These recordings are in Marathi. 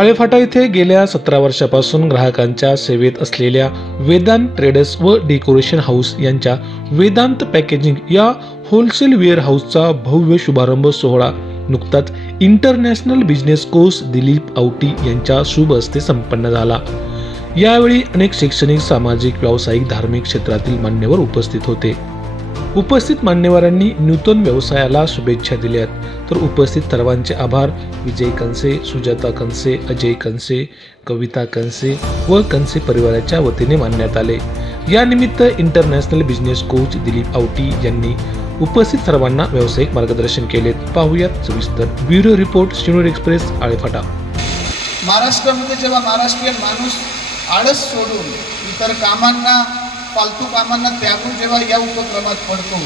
आळेफाटा येथे गेल्या 17 वर्षापासून ग्राहकांच्या सेवेत असलेल्या वेदांत ट्रेडर्स व डेकोरेशन हाऊस यांच्या वेदांत पॅकेजिंग या होलसेल वेअर हाऊसचा भव्य शुभारंभ सोहळा नुकताच international business course Dilip Awati यांच्या शुभ हस्ते संपन्न झाला। यावेळी अनेक शैक्षणिक, सामाजिक, व्यावसायिक, धार्मिक क्षेत्रातील मान्यवर उपस्थित होते। उपस्थित मान्यवरांनी नूतन व्यवसायाला शुभेच्छा दिल्यात, तर उपस्थित सर्वांचे आभार विजय कंसे, सुजाता कंसे, अजय कंसे, कविता कंसे व कंसे परिवाराच्या वतीने मानण्यात आले। या निमित्त international business coach Dilip Awati यांनी उपस्थित सर्वांना व्यावसायिक मार्गदर्शन केले। पाहुयात सविस्तर ब्युरो रिपोर्ट, शिनूर एक्सप्रेस, आळेफाटा। महाराष्ट्रामध्ये जेव्हा महाराष्ट्रीयन माणूस आळस सोडून इतर कामांना, फालतू कामांना त्यागून जेव्हा या उपक्रमात पडतो,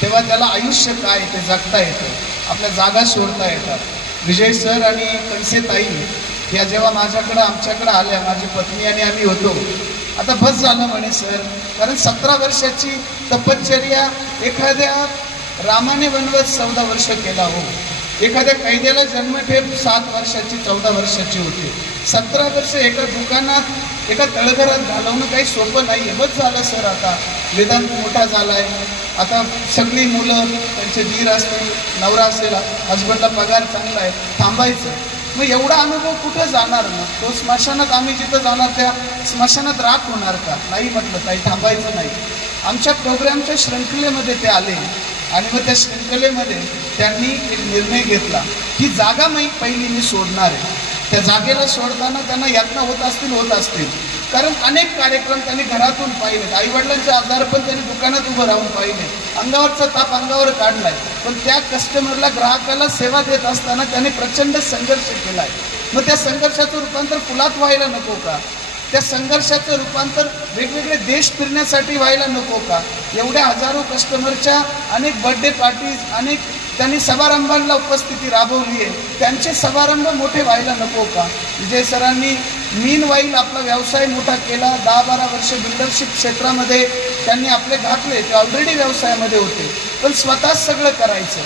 तेव्हा त्याला आयुष्य काय ते जगता येतं, आपल्या जागा सोडता येतात। विजय सर आणि कंसे ताई या जेव्हा आमच्याकडे आल्या, माझी पत्नी आणि आम्ही होतो, आता बस झालं म्हणे सर, कारण 17 वर्षाची तपश्चर्या एखाद्या रामाने वनवास 14 वर्ष केला हो, एखाद्या कैद्याला जन्मठेप 7 वर्षाची 14 वर्षाची होती। 17 वर्ष एका दुकानात, एका तळघरात घालवणं काही सोपं नाही आहे। बस झालं सर, आता वेदांत मोठा झालाय, आता सगळी मुलं, त्यांचे दीर असतील, नवरा असेल, हजबंडला पगार चांगला आहे, थांबायचं। मग एवढा अनुभव कुठं जाणार ना, तो स्मशानात आम्ही जिथं जाणार त्या स्मशानात राख होणार का? नाही म्हटलं ताई, थांबायचं नाही। आमच्या प्रोग्रामच्या शृंखलेमध्ये ते आले आणि मग त्या शृंखलेमध्ये त्यांनी एक निर्णय घेतला की जागा पहिली मी सोडणार आहे। त्या जागेला सोडताना त्यांना यातना होत असतील, कारण अनेक कार्यक्रम त्यांनी घरातून पाहिले, आईवडिलांचे आजार पण त्यांनी दुकानात उभं राहून पाहिले, अंगावरचा ताप अंगावर काढलाय, पण त्या कस्टमरला, ग्राहकाला सेवा देत असताना त्याने प्रचंड संघर्ष केलाय। मग त्या संघर्षाचं रूपांतर फुलात व्हायला नको का? त्या संघर्षाचं रूपांतर वेगवेगळे देश फिरण्यासाठी व्हायला नको का? एवढ्या हजारो कस्टमरच्या अनेक बर्थडे पार्टीज, अनेक त्यांनी समारंभांना उपस्थिती राबवली आहे, त्यांचे समारंभ मोठे व्हायला नको का? विजय सरांनी मीनवाईल आपला व्यवसाय मोठा केला। 10-12 वर्ष बिल्डरशिप क्षेत्रामध्ये त्यांनी आपले घातले, ते ऑलरेडी व्यवसायामध्ये होते, पण स्वतःच सगळं करायचं।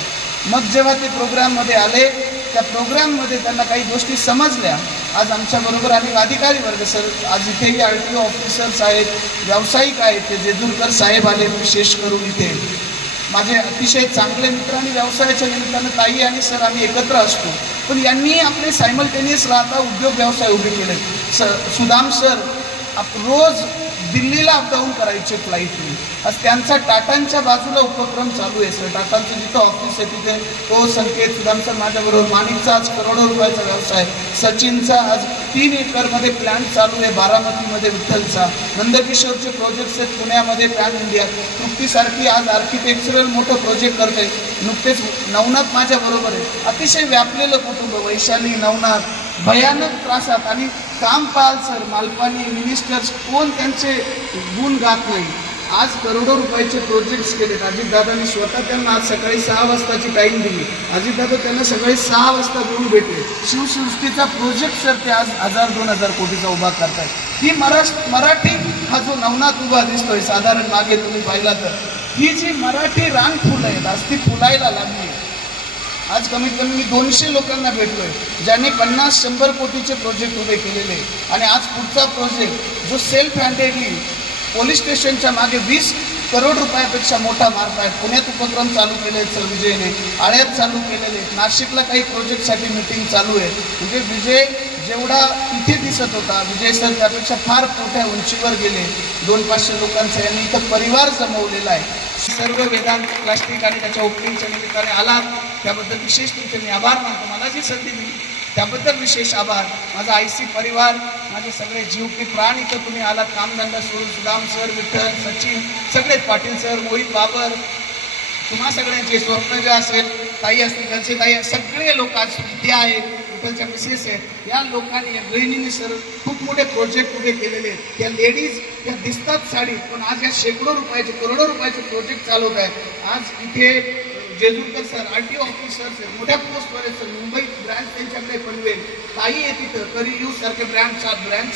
मग जेव्हा ते प्रोग्राममध्ये आले, त्या प्रोग्राममध्ये त्यांना काही गोष्टी समजल्या। आज आमच्याबरोबर अनेक अधिकारी वर्ग सर, आज इथेही RTO ऑफिसर्स आहेत, व्यावसायिक आहेत, ते जेजूरकर साहेब आले विशेष करून इथे, माझे अतिशय चांगले मित्र आणि व्यवसायाच्या निमित्तानं ताई आणि सर आम्ही एकत्र असतो, पण यांनी आपले सायमल्टेनियस राहता उद्योग व्यवसाय उभे केले। सुदाम सर रोज दिल्लीला अपडाऊन करायचे फ्लाईटने, आज त्यांचा टाटांच्या बाजूला उपक्रम चालू आहे सर। टाटांचं जिथं ऑफिस आहे तिथे तो संकेत, सुदाम सर माझ्याबरोबर, माणिकचा आज करोडो रुपयाचा व्यवसाय, सचिनचा आज 3 एकरमध्ये प्लॅन चालू आहे, बारामतीमध्ये विठ्ठलचा, नंदकिशोरचे प्रोजेक्ट्स आहेत पुण्यामध्ये, पॅन इंडिया, तृप्तीसारखी आज आर्किटेक्चरल मोठं प्रोजेक्ट करते, नुकतेच नवनाथ माझ्याबरोबर आहे। अतिशय व्यापलेलं कुटुंब, वैशाली, नवनाथ, भयानक त्रासात, आणि काम पाल सर, मालपानी, मिनिस्टर्स, कोण त्यांचे गुण गात नाही। आज करोडो रुपयाचे प्रोजेक्ट्स केलेत। अजितदादांनी स्वतः त्यांना आज सकाळी 6 वाजताची टाईम दिली, अजितदादा त्यांना सकाळी 6 वाजता घेऊन भेटले। शिवसृष्टीचा प्रोजेक्ट सर ते आज 1000-2000 कोटीचा उभा करतायत। ही मराठी, हा जो नवनाथ उभा दिसतोय साधारण मागे तुम्ही पाहिला तर, ही जी मराठी रानफुलं आहेत आज ती फुलायला लागली। आज कमीत कमी मी 200 लोकांना भेटलोय, ज्यांनी 50-100 कोटीचे प्रोजेक्ट उभे केलेले, आणि आज पुढचा प्रोजेक्ट जो सेल्फ हँडेडली पोलीस स्टेशनच्या मागे 20 करोड रुपयापेक्षा मोठा मारतायत। पुण्यात उपक्रम चालू केले सर विजयने, आळ्यात चालू केलेले, नाशिकला काही प्रोजेक्टसाठी मीटिंग चालू आहे। म्हणजे विजय जेवढा इथे दिसत होता, विजय सर त्यापेक्षा फार मोठ्या उंचीवर गेले। 200-500 लोकांचा यांनी इथं परिवार जमवलेला आहे। सर्व वेदांत प्लास्टिक आणि त्याच्या ओपनिंगच्या निमित्ताने आलात, त्याबद्दल विशेष तुमचे मी आभार मानतो। मला जी संधी दिली त्याबद्दल विशेष आभार। माझा IC परिवार, माझे सगळे जीव की प्राण, इथं तुम्ही आलात, कामधंदा सोडून, सुदाम सर, विठ्ठल, सचिन, सगळेच, पाटील सर, मोहित बाबर, तुम्हा सगळ्यांचे स्वप्न जे असेल, ताई असतील, त्यांचे ताई, सगळे लोक आज इथे आहेत, विठ्ठलच्या मिसेस आहेत, या लोकांनी, या गृहिणींनी सर खूप मोठे प्रोजेक्ट उभे केलेले आहेत। त्या लेडीज त्या दिसतात साडीत, पण आज या शेकडो रुपयाचे, करोडो रुपयाचे प्रोजेक्ट चालवत आहेत। आज इथे जेजूरकर सर RTO ऑफिसर्स आहेत, मोठ्या पोस्टवर आहेत सर, मुंबईत ब्रँड त्यांच्याकडे बनवेल, काही आहे तिथं करियू सारखे ब्रँड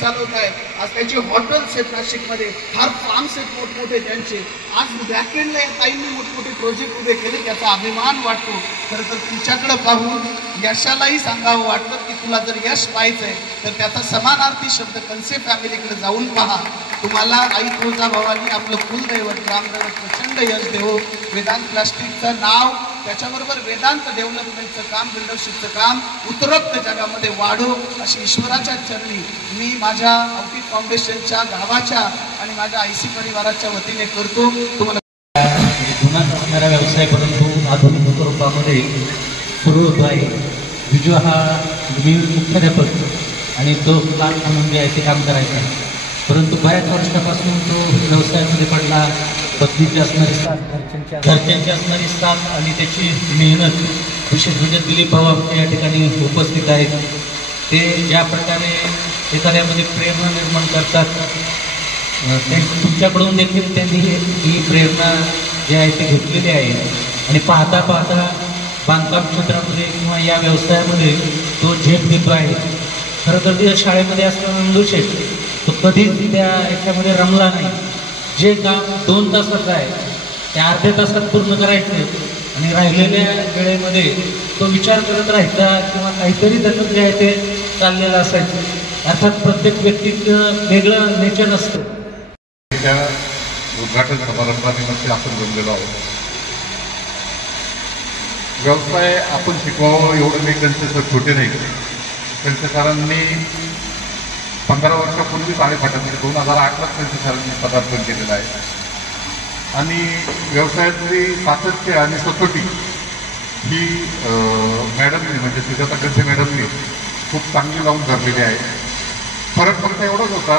चालवत आहे. आज त्याचे हॉटेल्स आहेत नाशिकमध्ये, फार फार्म्स आहेत मोठमोठे त्यांचे. आज बॅकएंडला या ताईंनी मोठमोठे प्रोजेक्ट उभे केले, त्याचा अभिमान वाटतो. खरं तर तुमच्याकडे पाहून यशालाही सांगावं वाटतं की तुला जर यश पाहायचं आहे तर त्याचा समानार्थी शब्द कनसे फॅमिलीकडे जाऊन पहा. तुम्हाला आई तुळजाभवानी आपलं कुलदैवत ग्रामदैवत प्रचंड यश देवो. वेदांत प्लास्टिकचं नाव, त्याच्याबरोबर वेदांत डेव्हलपमेंटचं काम, बिल्डरशिपचं काम उत्तरोत्तर जगामध्ये वाढो अशी ईश्वराच्या चरणी मी माझ्या औकिक फाउंडेशनच्या गावाच्या आणि माझ्या IC परिवाराच्या वतीने करतो. तुम्हाला जुना असणारा व्यवसाय परंतु आधुनिक रूपामध्ये सुरू होतो आहे. विजू हा मी मुख्याध्यापक आणि तो काल म्हणून जे आहे ते काम करायचं आहे, परंतु बऱ्याच वर्षापासून तो व्यवसायामध्ये पडला. पत्नीची असणारी साथ, घरच्यांची असणारी साथ आणि त्याची मेहनत, विशेष म्हणजे दिलीप भाऊ आमच्या या ठिकाणी उपस्थित आहेत. ते ज्या प्रकारे एखाद्यामध्ये प्रेरणा निर्माण करतात, तुमच्याकडून देखील त्यांनी ही प्रेरणा जी आहे ती घेतलेली आहे. आणि पाहता पाहता बांधकाम क्षेत्रामध्ये किंवा या व्यवसायामध्ये तो झेप देतो आहे. खरं तर ते शाळेमध्ये असताना नंदुशेठ तो कधीच त्या याच्यामध्ये रमला नाही. जे काम 2 तासाचं आहे ते अर्ध्या तासात पूर्ण करायचं आणि राहिलेल्या वेळेमध्ये तो विचार करत राहायचा किंवा काहीतरी त्याचं जे आहे ते चाललेलं असायचं. अर्थात प्रत्येक व्यक्तीचं वेगळं नेचर असतं. त्या उद्घाटन समारंभानिमित्त आपण जमलेलो आहोत. व्यवसाय आपण शिकवावं एवढं मी त्यांचे छोटे नाही. त्यांच्या सरांनी 15 वर्षापूर्वी साडेपाठामध्ये 2008ला त्यांच्या सरांनी पदार्पण केलेलं आहे. आणि व्यवसायातली सातत्य आणि सचोटी ही मॅडमनी म्हणजे सुजाता गंधे मॅडमनी खूप चांगली लावून धरलेली आहे. फरक फक्त एवढंच होता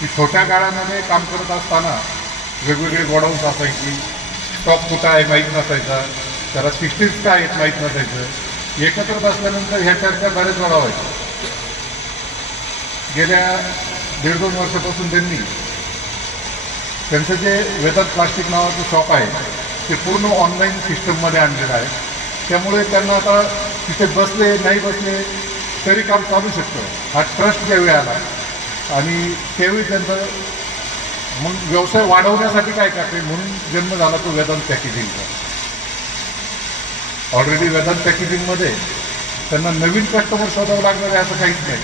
की छोट्या गाळ्यामध्ये काम करत असताना वेगवेगळे गोडाऊन्स असायची, स्टॉक कुठं आहे माहीत नसायचा, त्याला सिस्टीम्स काय आहेत माहीत नसायचं. एकत्र बसल्यानंतर ह्या चर्चा बरेच वेळा व्हायच्या. गेल्या 1.5-2 वर्षापासून त्यांनी त्यांचं जे वेदांत प्लास्टिक नावाचं शॉप आहे ते पूर्ण ऑनलाईन सिस्टममध्ये आणलेलं आहे. त्यामुळे त्यांना आता तिथे बसले नाही बसले तरी काम चालू शकतं. हा ट्रस्ट ज्यावेळी आला आणि त्यावेळी त्यांचं मग व्यवसाय वाढवण्यासाठी काय करते म्हणून जन्म झाला तो वेदांत पॅकेजिंगचा. ऑलरेडी वेदांत पॅकेजिंगमध्ये त्यांना नवीन कस्टमर शोधावं लागणार आहे असं काहीच नाही,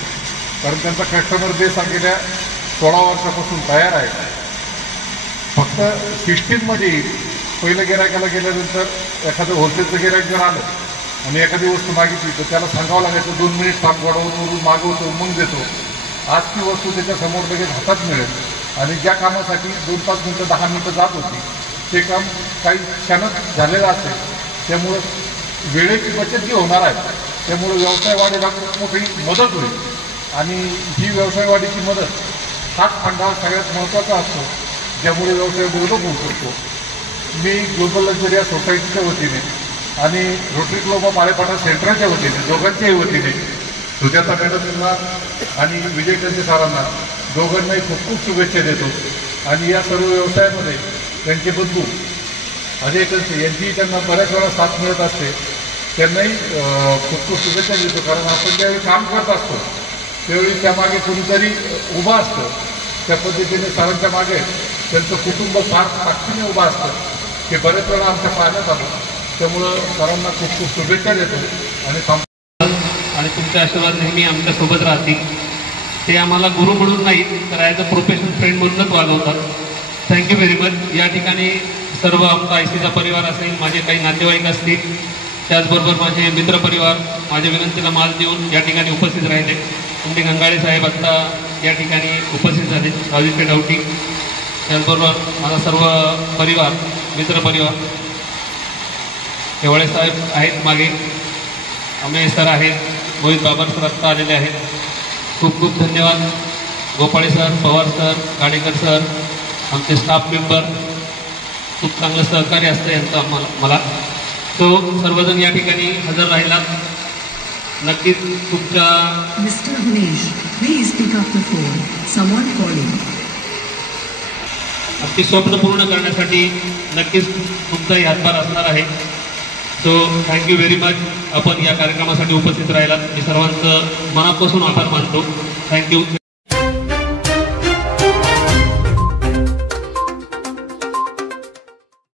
कारण त्यांचा कस्टमर बेस हा गेल्या 16 वर्षापासून तयार आहे. फक्त सिस्टीममध्ये पहिलं गिरायकाला गेल्यानंतर एखादं होलसेलचं गिरायक जर आलं आणि एखादी वस्तू मागितली तर त्याला सांगावं लागायचं 2 मिनिट थांब, गोडाऊनवरून मागवतो मग देतो. आज ती वस्तू त्याच्यासमोर लगेच हातात मिळेल आणि ज्या कामासाठी 2-5 मिनटं 10 मिनटं जात होती ते काम काही क्षणात झालेलं असेल. त्यामुळं वेळेची बचत जी होणार आहे त्यामुळे व्यवसाय वाढीला खूप मोठी मदत होईल. आणि ही व्यवसाय वाढीची मदत हाच फंडा सगळ्यात महत्त्वाचा असतो ज्यामुळे व्यवसाय डेव्हलप होऊ शकतो. मी ग्लोबल लक्झरी सोसायटीच्या वतीने आणि रोटरी क्लब ऑफ आळेपाटा सेंट्रलच्या वतीने दोघांच्याही वतीने सुजाता मॅडमला आणि विजय कंचे सरांना दोघांनाही खूप खूप शुभेच्छा देतो. आणि या सर्व व्यवसायामध्ये त्यांचे बंधू अजय कंचे यांचीही त्यांना बऱ्याच वेळा साथ मिळत असते. त्यांनाही खूप खूप शुभेच्छा देतो, कारण आपण ज्यावेळी काम करत असतो त्यावेळी त्यामागे कोणीतरी उभं असतं. त्या पद्धतीने सरांच्या मागे त्यांचं कुटुंब फार ताकदीने उभं असतं. हे बरेच वेळा आमच्या पाहण्यात आलं. त्यामुळं सरांना खूप खूप शुभेच्छा देतो आणि तुमचे आशीर्वाद नेहमी आमच्यासोबत राहतील. ते आम्हाला गुरु म्हणून नाही तर ॲज अ प्रोफेशनल फ्रेंड म्हणूनच वागवतात. Thank you very much. या ठिकाणी सर्व आमचा ICचा परिवार असेल, माझे काही नातेवाईक असतील, त्याचबरोबर माझे मित्रपरिवार माझ्या विनंतीला मान देऊन या ठिकाणी उपस्थित राहिले. तुमचे गंगाळे साहेब आत्ता या ठिकाणी उपस्थित झाले, राजू डावटी, त्याचबरोबर माझा सर्व परिवार मित्रपरिवार, हेवळे साहेब आहेत मागे, अमेय सर आहेत, मोहित बाबर सर आत्ता आलेले आहेत. खूप खूप धन्यवाद. Gopale sir, Pawar sir, Gadekar sir, आमचे स्टाफ मेंबर, खूप चांगलं सहकार्य असतं यांचं मला. तो सर्वजण या ठिकाणी हजर राहिलात. नक्कीच तुमच्या mister Hunesh, please pick up the phone, someone calling. अगदी स्वप्न पूर्ण करण्यासाठी नक्कीच तुमचाही हातभार असणार आहे. So thank you very much. आपण या कार्यक्रमासाठी उपस्थित राहिलात. मी सर्वांचं मनापासून आभार मानतो. थँक्यू.